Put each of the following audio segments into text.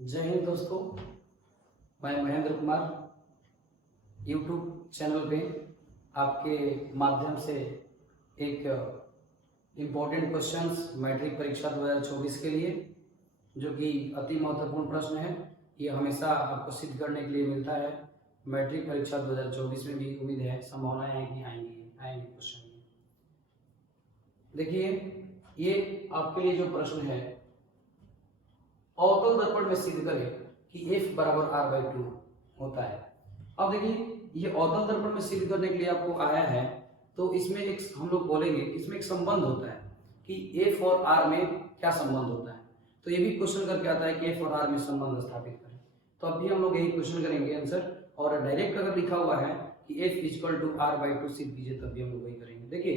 जय हिंद दोस्तों, मैं महेंद्र कुमार यूट्यूब चैनल पे आपके माध्यम से एक इम्पोर्टेंट क्वेश्चंस मैट्रिक परीक्षा 2024 के लिए, जो कि अति महत्वपूर्ण प्रश्न है। ये हमेशा आपको सिद्ध करने के लिए मिलता है। मैट्रिक परीक्षा 2024 में भी उम्मीद है, संभावनाएं हैं कि आएंगे क्वेश्चन। देखिए, ये आपके लिए जो प्रश्न है, अवतल दर्पण में सिद्ध करें कि F बराबर R/2 होता है। अब देखिए, ये अवतल दर्पण में सिद्ध करने के लिए आपको आया है, तो इसमें एक हम लोग बोलेंगे, इसमें एक संबंध होता है कि F और R में क्या संबंध होता है। तो ये भी क्वेश्चन करके आता है कि F और R में संबंध स्थापित करें। तो अभी हम लोग यही क्वेश्चन करेंगे आंसर, और डायरेक्ट अगर लिखा हुआ है कि F = R/2 सिद्ध कीजिए, तब भी हम लोग वही करेंगे। देखिए,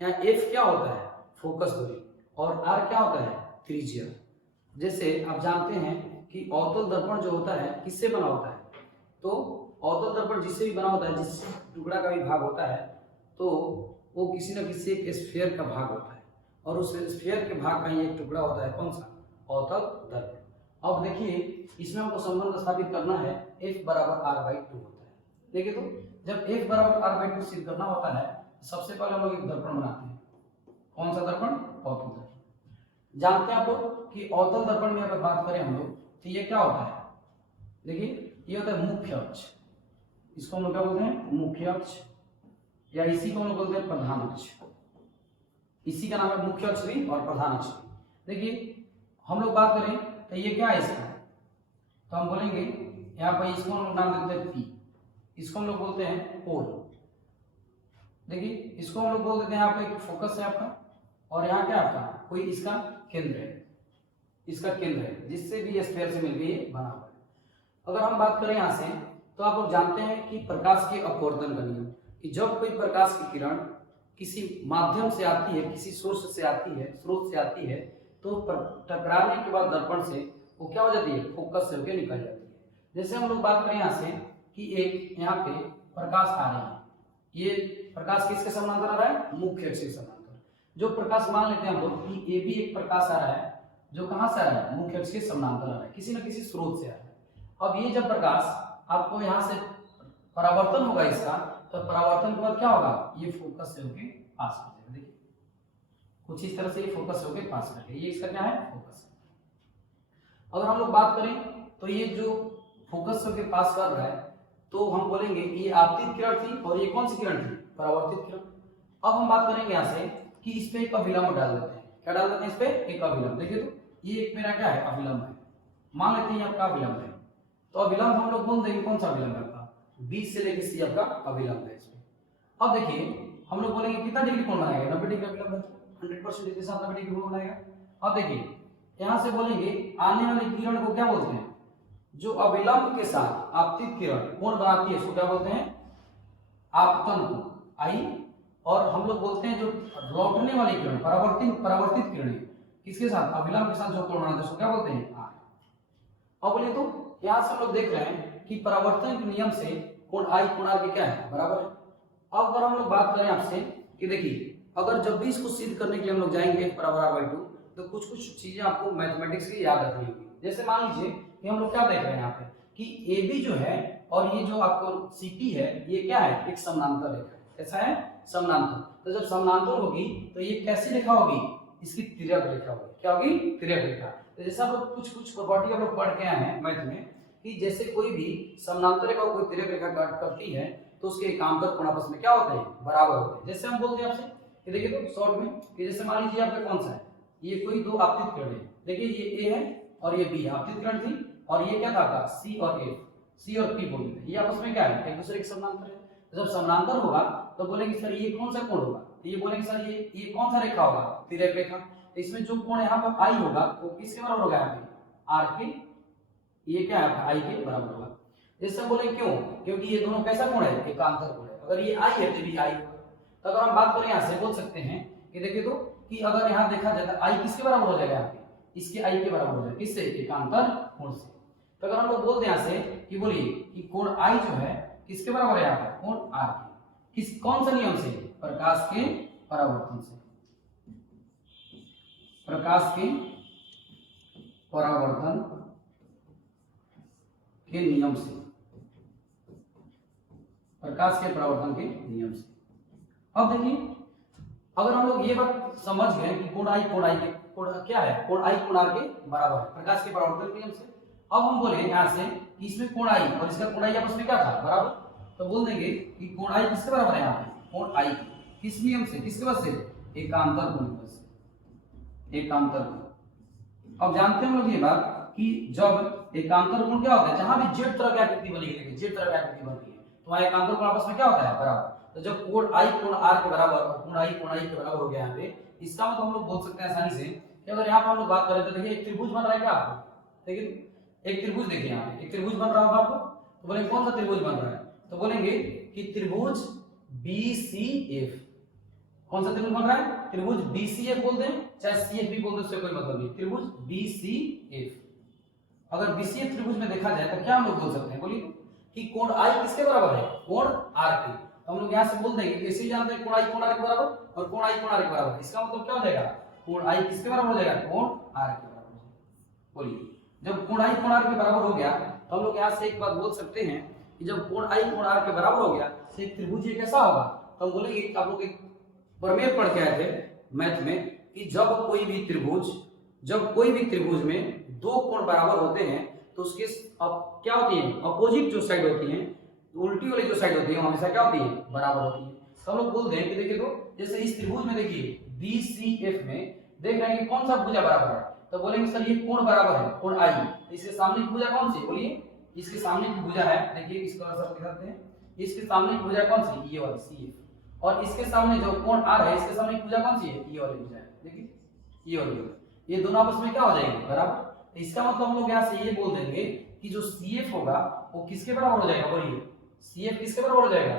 यहाँ F क्या होता है, फोकस दूरी, और R क्या होता है, त्रिज्या। जैसे आप जानते हैं कि अवतल दर्पण जो होता है किससे बना होता है, तो अवतल दर्पण जिससे भी बना होता है, जिस टुकड़ा का भी भाग होता है, तो वो किसी न किसी एक स्फीयर का भाग होता है, और उस स्फीयर के भाग का ही एक टुकड़ा होता है, कौन सा, अवतल दर्पण। अब देखिए, इसमें हमको संबंध स्थापित करना है, F बराबर R/2 होता है। देखिए, तो जब F बराबर R/2 सिद्ध करना होता है, सबसे पहले हम लोग एक दर्पण बनाते हैं। कौन सा दर्पण, अवतल दर्पण। जानते हैं आपको कि अवतल दर्पण में अगर बात करें हम लोग, तो ये क्या होता है, देखिए, ये होता है मुख्य अक्ष। इसको हम लोग क्या बोलते हैं, मुख्य अक्ष, या इसी को हम लोग बोलते हैं प्रधान अक्ष। इसी का नाम है मुख्य अक्ष भी और प्रधान अक्ष भी। देखिए, हम लोग बात करें तो ये क्या है इसका, तो हम बोलेंगे यहाँ पर, इसको हम लोग नाम देते हैं P, इसको हम लोग बोलते हैं पोल। देखिए, इसको हम लोग बोल देते हैं, यहाँ पे एक फोकस है आपका, और यहाँ क्या आपका कोई इसका केंद्र है, इसका केंद्र है, जिससे भी स्फीयर से मिलकर ये बना हुआ है। अगर हम बात करें यहाँ से, तो आप लोग जानते हैं कि प्रकाश के अपवर्तन का नियम, कि जब कोई प्रकाश की किरण किसी माध्यम से आती है, किसी सोर्स से आती है, स्रोत से आती है, तो टकराने के बाद दर्पण से वो क्या हो जाती है, फोकस से होकर निकल जाती है। जैसे हम लोग बात करें यहाँ से कि एक यहाँ पे प्रकाश आ रही है, ये प्रकाश किसके समानांतर आ रहा है, मुख्य अक्ष के समानांतर। जो प्रकाश मान लेते हैं हम लोग कि ये भी एक प्रकाश आ रहा है, जो कहां से आ रहा है, मुख्य अक्ष के समानांतर आ रहा है, किसी न किसी स्रोत से आ रहा है। अब ये जब प्रकाश आपको यहां से परावर्तन होगा इसका, तो परावर्तन के बाद क्या होगा, ये फोकस से होके पास कर जाएगा। देखिए, कुछ इस तरह से ये फोकस से होके पास कर जाएगा, ये इसका क्या है, फोकस। अगर हम लोग बात करें तो ये जो फोकस से होके पास कर रहा है, तो हम बोलेंगे कि ये आपतित किरण थी, और ये कौन सी किरण थी, परावर्तित किरण। अब हम बात करेंगे यहाँ से कि इस पे एक अभिलंब डाल देते हैं। क्या डाल देते हैं, इस पे एक अभिलंब। देखिए, तो ये एक मेरा क्या है, अभिलंब है, मान लेते हैं आपका अभिलंब है, तो अभिलंब हम लोग बोल देंगे, कौन सा अभिलंब है आपका, B से लेकर C आपका अभिलंब है इसमें। अब देखिए, हम लोग बोलेंगे कितना डिग्री कोण बनाएगा, 90 डिग्री अभिलंब है, 100% के साथ 90 डिग्री कोण बनाएगा। अब देखिए, यहाँ से बोलेंगे आने वाली किरण को क्या बोलते हैं, जो अभिलंब के साथ आपतित किरण कोण बनाती है, इसको क्या बोलते हैं, आपतन कोण, I। और हम लोग बोलते हैं जो लौटने वाली किरण, परावर्तित किरणें किसके साथ, अभिलंब के साथ जो कोण बनाते हैं, उसको क्या बोलते हैं, R। अब बोलिए, तो यहां से हम लोग देख रहे हैं कि परावर्तन के नियम से कोण I कोण R के क्या है, बराबर है। अब अगर हम लोग बात करें आपसे कि देखिए, अगर जब भी इसको सिद्ध करने के लिए हम लोग जाएंगे F बराबर R/2, तो कुछ कुछ चीजें आपको मैथमेटिक्स की याद रखनी होगी। जैसे मान लीजिए कि हम लोग क्या देख रहे हैं यहाँ पे कि AB जो है और ये जो आपको CP है, ये क्या है, एक समानांतर रेखा है। कैसा है, समानांतर। तो जब समानांतर होगी तो ये कैसी रेखा होगी, इसकी तिर्यक रेखा होगी। क्या होगी, तिर्यक रेखा। तो जैसे आप लोग कुछ प्रॉपर्टी आप लोग पढ़ के आए हैं मैथ में, कि जैसे कोई भी समानांतर रेखा कोई तिर्यक रेखा काट करती है, तो उसके एकांतर कोण आपस में क्या होते हैं, बराबर होते हैं। जैसे हम बोलते हैं आपसे कि देखिए, तो शॉर्ट में कि जैसे मान लीजिए आपका कौन सा है, ये कोई दो आपतित किरण है। देखिए, ये A है और ये B आपतित किरण थी, और ये क्या था आपका C और P बोलते हैं। ये आपस में क्या है, एक दूसरे के समानांतर है। जब समानांतर होगा तो बोलेंगे सर ये कौन सा कोण होगा, तो ये बोलेंगे सर ये कौन सा रेखा होगा, तिर्यक रेखा। तो इसमें जो कोण यहाँ पर I होगा वो किसके बराबर होगा, यहाँ पे R के, ये क्या है, I के बराबर होगा। जैसे हम बोलेंगे क्यों, क्योंकि ये दोनों कैसा कोण है, एकांतर कोण है। अगर ये I है तो भी I होगा। तो अगर हम बात करें यहाँ से बोल सकते हैं कि देखिए, तो कि अगर यहाँ देखा जाए तो I किसके बराबर हो जाएगा, यहाँ पे इसके I के बराबर हो जाएगा, किससे, एकांतर कोण से। तो अगर हम लोग बोलते हैं यहाँ से कि बोलिए कि कोण I जो है किसके बराबर है, यहाँ पर कोण R के, किस कौन सा नियम से, प्रकाश के परावर्तन से, प्रकाश के परावर्तन के नियम से, प्रकाश के परावर्तन के नियम से। अब देखिए, अगर हम लोग ये बात समझ गए कि कोण आई कोण के क्या है, कोण आई कोण आर के बराबर है प्रकाश के परावर्तन के नियम से। अब हम बोले यहाँ से कि इसमें कोण आई और इसका कोण आई आपस में क्या था, बराबर, तो बोल देंगे कि कोण आई किसके बराबर है, यहाँ पे कोण आई किस नियम से, किसके वजह से, एकांतर कोण की वजह से, एकांतर कोण। अब जानते हैं हम लोग ये बात कि जब एकांतर कोण क्या होता है, जहां भी जेड तरह की आकृति बनी है, जेड तरह की आकृति बन रही है, तो वहां एकांतर कोण आपस में क्या होता है, बराबर। तो जब कोण आई कोण आर के बराबर और कोण आई के बराबर हो गया यहाँ पे, इसका मतलब हम लोग बोल सकते हैं आसानी से कि अगर यहाँ पे हम लोग बात करें तो देखिए एक त्रिभुज बन रहा है क्या आपको, ठीक है, एक त्रिभुज देखिए यहाँ पे एक त्रिभुज बन रहा होगा आपको, तो बोलेंगे कौन सा त्रिभुज बन रहा है, तो बोलेंगे कि त्रिभुज BCF। कौन सा त्रिभुज बन रहा है, त्रिभुज BCF बोल दें चाहे CF भी बोल दें, उससे कोई मतलब नहीं, त्रिभुज BCF। अगर BCF त्रिभुज में देखा जाए तो क्या हम लोग बोल सकते हैं, बोलिए, कि कोण I किसके बराबर है, कोण R के। तो हम लोग यहाँ से बोल देंगे, ऐसे ही जानते हैं कोण I कोण R के बराबर और कोण I कोण R के बराबर। इसका मतलब क्या हो जाएगा, कोण I किसके बराबर हो जाएगा, कोण R के बराबर हो जाएगा। बोलिए, जब कोण I कोण R के बराबर हो गया तो हम लोग यहाँ से एक बात बोल सकते हैं कि जब कोण I कोण R के बराबर हो गया तो एक त्रिभुज ये कैसा होगा, तो हम बोलेंगे कि आप लोग एक प्रमेय पढ़ के आए थे मैथ में कि जब कोई भी त्रिभुज में दो कोण बराबर होते हैं तो उसके अब क्या होती है, अपोजिट जो साइड होती है, उल्टी वाली जो साइड होती है, हमेशा क्या होती है, बराबर होती है। तो हम लोग बोलते हैं कि देखिए, तो जैसे इस त्रिभुज में देखिए BCF में देख रहे हैं कि कौन सा भुजा बराबर है, तो बोलेंगे सर ये कोण बराबर है, कोण I। इसके सामने की भुजा कौन सी, बोलिए, इसके सामने की भुजा है, देखिए इसको सब दिखाते हैं, इसके सामने की भुजा कौन सी, ये वाली CF। और इसके सामने जो कोण R है, इसके सामने की भुजा कौन सी है, ये वाली भुजा है, देखिए ये वाली, ये दोनों आपस में क्या हो जाएंगे, बराबर। तो इसका मतलब हम लोग यहाँ से ये बोल देंगे कि जो CF होगा वो किसके बराबर हो जाएगा, बोलिए, CF किसके बराबर हो जाएगा,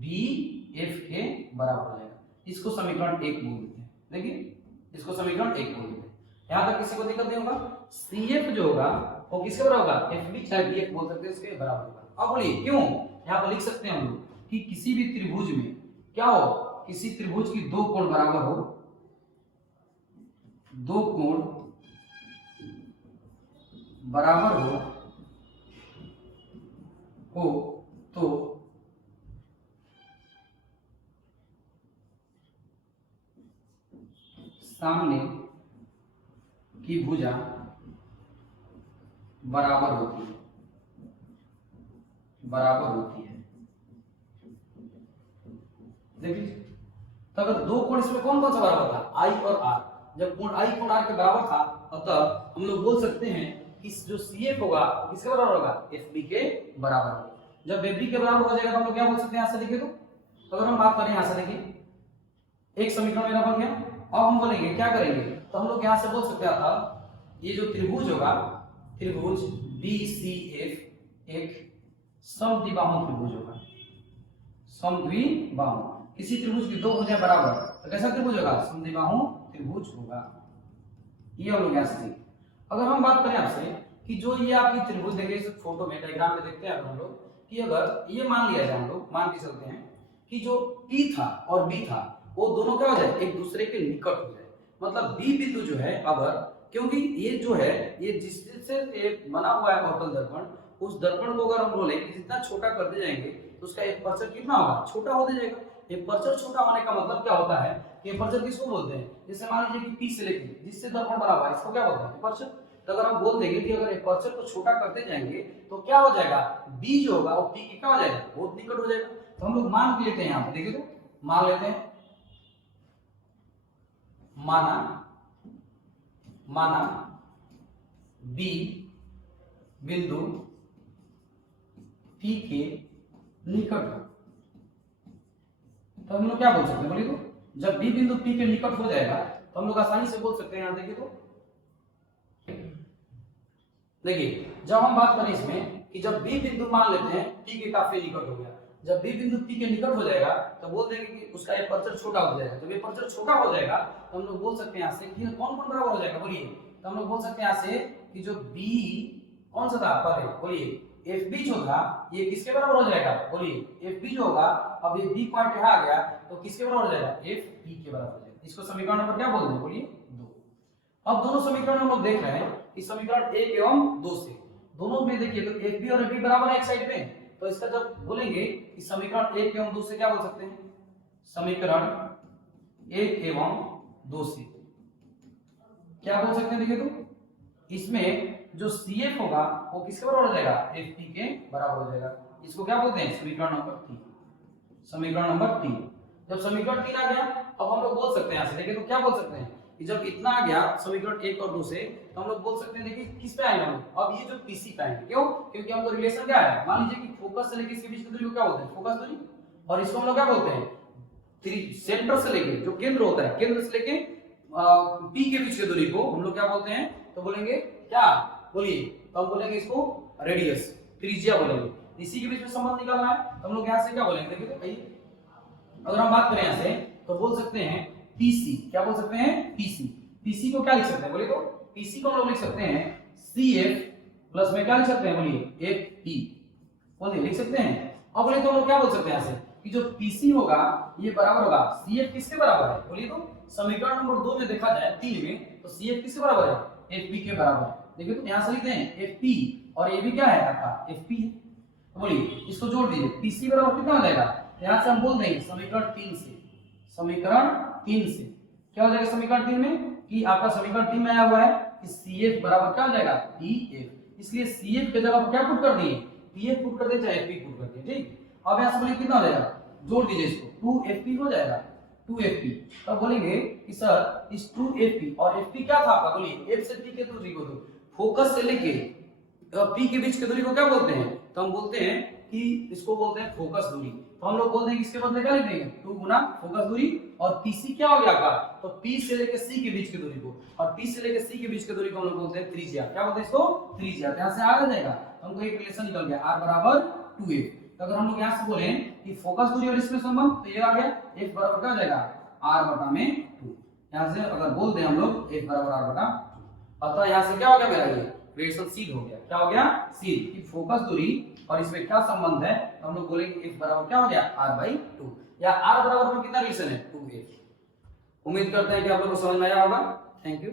BF के बराबर हो जाएगा। इसको समीकरण 1 बोल देते हैं, देखिए इसको समीकरण 1 बोल देते हैं। यहाँ तक किसी को दिक्कत नहीं होगा। CF जो होगा वो किसके बराबर होगा, FB चाहे BF बोल सकते हैं, इसके बराबर होगा। अब बोलिए क्यों, यहाँ पर लिख सकते हैं हम लोग कि किसी भी त्रिभुज में क्या हो, किसी त्रिभुज की दो कोण बराबर हो, दो कोण बराबर हो तो सामने की भुजा बराबर होती है, देखिए। तो अगर दो कोण इसमें कौन कौन सा बराबर था, I और R। जब कोण I कोण R के बराबर था तब हम लोग बोल सकते हैं कि जो CF होगा वो किसके बराबर होगा, FB के बराबर होगा। जब FB के बराबर हो जाएगा तो हम लोग क्या बोल सकते हैं, यहाँ से देखिए, तो अगर हम बात करें यहाँ से देखिए, एक समीकरण मेरा बन गया। अब हम बोलेंगे क्या करेंगे, तो हम लोग यहाँ से बोल सकते हैं था ये जो त्रिभुज होगा, त्रिभुज BCF एक समद्विबाहु त्रिभुज होगा, समद्विबाहु। किसी त्रिभुज की दो भुजाएं बराबर तो कैसा त्रिभुज होगा, समद्विबाहु त्रिभुज होगा। ये हम लोग यहाँ से सीखे। अगर हम बात करें आपसे कि जो ये आपकी त्रिभुज देखे इस फोटो में डायग्राम में देखते हैं हम लोग कि अगर ये मान लिया जाए, हम लोग मान के चलते हैं कि जो P था और B था वो दोनों क्या हो जाए, एक दूसरे के निकट हो जाए। मतलब B बिंदु जो है, अगर क्योंकि ये जो है ये जिससे एक बना हुआ है अवतल दर्पण, उस दर्पण को अगर हम बोले कि जितना छोटा करते जाएंगे तो उसका एपर्चर कितना होगा, छोटा होते जाएगा। एपर्चर छोटा होने का मतलब क्या होता है कि एपर्चर किसको बोलते हैं, जैसे मान लीजिए कि P से लेके जिससे दर्पण बना हुआ है इसको क्या बोलते हैं, एपर्चर। तो अगर हम बोल देंगे कि अगर एपर्चर को छोटा करते जाएंगे तो क्या हो जाएगा, B जो होगा वो P के क्या हो जाएगा, बहुत निकट हो जाएगा। तो हम लोग मान लेते हैं, यहाँ पे देखिए, तो मान लेते हैं, माना B बिंदु P के निकट हो, तो हम लोग क्या बोल सकते हैं, बोलिए, तो जब B बिंदु P के निकट हो जाएगा तो हम लोग आसानी से बोल सकते हैं, यहाँ देखिए, तो देखिए जब हम बात करें इसमें कि जब B बिंदु मान लेते हैं P के काफी निकट हो गया, जब B बिंदु P के निकट हो जाएगा तो बोल देंगे कि उसका एपर्चर छोटा हो जाएगा। जब एपर्चर छोटा हो जाएगा तो हम लोग बोल सकते हैं यहाँ से कि कौन कौन बराबर हो जाएगा, बोलिए, तो हम लोग बोल सकते हैं यहाँ से कि जो B कौन सा था पहले, बोलिए, FB जो था ये किसके बराबर हो जाएगा, बोलिए, FB जो होगा, अब ये B पॉइंट यहाँ आ गया तो किसके बराबर हो जाएगा, FP के बराबर हो जाएगा। इसको समीकरण नंबर क्या बोलते हैं, बोलिए, 2। अब दोनों समीकरण हम लोग देख रहे हैं इस समीकरण 1 एवं 2 से दोनों में देखिए तो एफ बी और एफ बी बराबर है एक साइड पे, तो इसका जब बोलेंगे कि समीकरण 1 एवं 2 से क्या बोल सकते हैं, समीकरण 1 एवं 2 से क्या बोल सकते हैं, देखिए तो इसमें जो CF होगा वो किसके बराबर हो जाएगा, FP के बराबर हो जाएगा। इसको क्या बोलते हैं, समीकरण नंबर 3। समीकरण नंबर 3, जब समीकरण 3 आ गया अब हम लोग बोल सकते हैं यहाँ से, देखिए तो क्या बोल सकते हैं कि जब इतना आ गया समीकरण 1 और 2 से, तो हम लोग बोल सकते हैं, देखिए किस पे आएंगे हम लोग, अब ये जो PC पे आएंगे। क्यों, क्योंकि हम लोग रिलेशन क्या है, मान लीजिए कि फोकस से लेके इसके बीच की दूरी को क्या बोलते हैं, फोकस दूरी, और इसको हम लोग क्या बोलते हैं, सेंटर से लेके जो केंद्र होता है, केंद्र से लेके P के बीच की दूरी को हम लोग क्या बोलते हैं, तो बोलेंगे क्या, बोलिए, तो हम बोलेंगे इसको रेडियस, त्रिज्या बोलेंगे। इसी के बीच में संबंध निकालना है, तो हम लोग यहाँ से क्या बोलेंगे, देखिए तो अगर हम बात करें यहाँ से तो बोल सकते हैं PC, क्या बोल सकते हैं, PC को क्या लिख सकते हैं, बोलिए तो PC को हम लोग लिख सकते हैं CF प्लस में क्या लिख सकते हैं, बोलिए FP, बोलिए लिख सकते हैं। अब बोलिए तो हम लोग क्या बोल सकते हैं यहाँ से कि जो PC होगा ये बराबर होगा CF किसके बराबर है, बोलिए तो समीकरण नंबर 2 में देखा जाए 3 में, तो CF किसके बराबर है, FP के बराबर है। देखिए तो यहाँ से लिखते हैं FP और ये भी क्या है आपका FP है, तो बोलिए इसको जोड़ दीजिए, PC बराबर कितना हो जाएगा, यहाँ से हम बोल देंगे समीकरण 3 से, समीकरण 3 से क्या हो जाएगा समीकरण 3 में कि आपका समीकरण 3 में आया हुआ है कि CF बराबर क्या हो जाएगा PF, इसलिए CF के जगह पर क्या पुट कर दिए, PF पुट कर दिए चाहे FP पुट कर दिए, ठीक। अब यहाँ से बोलिए कितना हो जाएगा, जोड़ दीजिए इसको 2FP हो जाएगा, 2FP। तब बोलेंगे कि सर इस 2FP और FP क्या था आपका, बोलिए F से P के दूरी को, तो फोकस से लेके P के बीच की दूरी को क्या बोलते हैं, तो हम बोलते हैं कि इसको बोलते हैं फोकस दूरी। तो हम लोग बोलते हैं कि इसके बदले क्या लिख देंगे, 2 गुना फोकस दूरी, और PC क्या हो गया आपका, तो P से लेके C के बीच की दूरी को, और P से लेके C के बीच की दूरी को हम लोग बोलते हैं त्रिज्या, क्या बोलते हैं इसको, त्रिज्या। यहाँ से आ जाएगा, तो हमको एक रिलेशन निकल गया R बराबर 2F। तो अगर हम लोग यहाँ से बोले कि फोकस दूरी और इसमें संबंध, तो ये आ गया F बराबर क्या हो जाएगा R बटा में 2। यहाँ से अगर बोल दें हम लोग F बराबर R बटा 2, अतः यहाँ से क्या हो गया मेरा, ये रिलेशन सीध हो गया, क्या हो गया, सीध, कि फोकस दूरी और इसमें क्या संबंध है, तो हम लोग बोलेंगे F बराबर क्या हो गया R/2, या R बराबर में कितना रिलेशन है 2F। उम्मीद करते हैं कि आप लोगों को समझ में आया होगा। Thank you.